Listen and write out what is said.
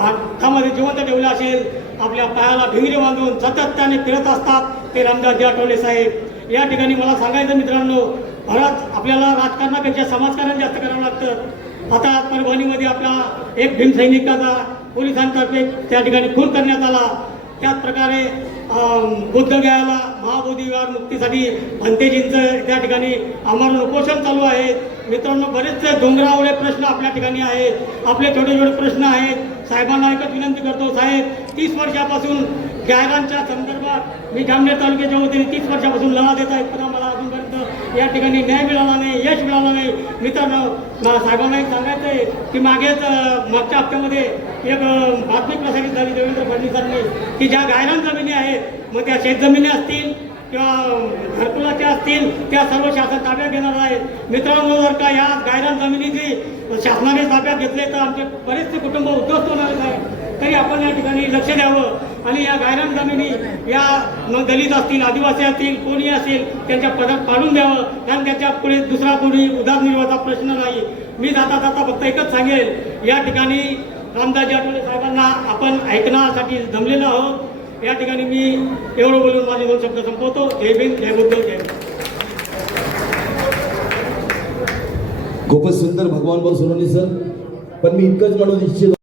भारतामध्ये जिवंत ठेवलं असेल, आपल्या पायाला भिंगरी बांधून सातत्याने फिरत असतात ते रामदासजी आठवले साहेब. या ठिकाणी मला सांगायचं मित्रांनो, भारत आपल्याला राजकारणापेक्षा समाजकारण जास्त करावं लागतं. आता परभणीमध्ये आपला एक भीमसैनिकाचा पोलिसांतर्फे त्या ठिकाणी खून करण्यात आला. त्याच प्रकारे बुद्धगयाला महाबोधी विहार मुक्तीसाठी भंतेजींचं त्या ठिकाणी आमरण उपोषण चालू आहे. मित्रांनो, बरेचसे डोंगरावले प्रश्न आपल्या ठिकाणी आहेत, आपले छोटे छोटे प्रश्न आहेत. साहेबांना एकच विनंती करतो, साहेब 30 वर्षापासून गायरांच्या संदर्भात मी जामनेर तालुक्याच्या वतीने 30 वर्षापासून लढा देत आहे, पण आम्हाला अजूनपर्यंत या ठिकाणी न्याय मिळाला नाही, यश मिळालं नाही. मित्रांनो, साहेबांना एक सांगायचं आहे की मागच्या हप्त्यामध्ये एक बातमी प्रसारित झाली देवेंद्र फडणवीसांनी की ज्या गायरान जमिनी आहेत, मग त्या शेतजमिनी असतील किंवा घरकुलाच्या असतील, त्या सर्व शासन ताब्यात घेणार आहे. मित्रांनो, जर का या गायरान जमिनीची शासनाने ताब्यात घेतले तर आमचे बरेचसे कुटुंब उद्ध्वस्त होणार आहे. तरी आपण या ठिकाणी लक्ष द्यावं आणि या गायरान जमिनी या मग दलित असतील, आदिवासी असतील, कोणी असेल त्यांच्या पदात पाडून द्यावं, कारण त्याच्या पुढे दुसरा कोणी उदरनिर्वाहाचा प्रश्न नाही. मी जाता जाता फक्त एकच सांगेल, या ठिकाणी रामदासजी आठवले साहेबांना आपण ऐकण्यासाठी जमलेलो आहोत. या ठिकाणी मी एवढं बोलून माझे 2 शब्द संपवतो. जय भीम, जय बुद्ध, जय. खूपच सुंदर भगवान बोल सोनवणे सर, पण मी इतकंच म्हणू इच्छितो